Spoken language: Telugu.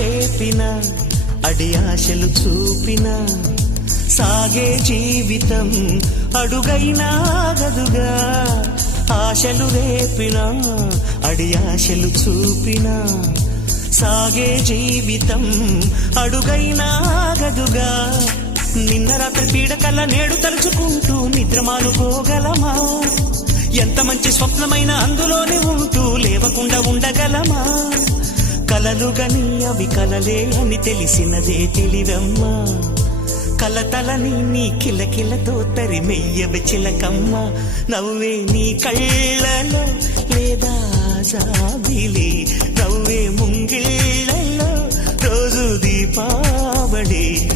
రేపిన అడి ఆశలు చూపిన సాగే జీవితం అడుగైనా ఆగదుగా. ఆశలు రేపిన అడి ఆశలు చూపిన సాగే జీవితం అడుగైనా ఆగదుగా. నిన్న రాత్రి పీడకల్లా నేడు తలుచుకుంటూ నిద్రమానుకోగలమా? ఎంత మంచి స్వప్నమైన అందులోనే ఉంటూ లేవకుండా ఉండగలమా? కలలుగని అవి కలలే అని తెలిసినదే తెలివమ్మా. కలతలని నీ కిలకిలతో తరిమెయ్యవి చిలకమ్మ. నవ్వే నీ కళ్ళలో లేదా జాబిలి, నవ్వే ముంగిళ్ళలో రోజు దీపావళి.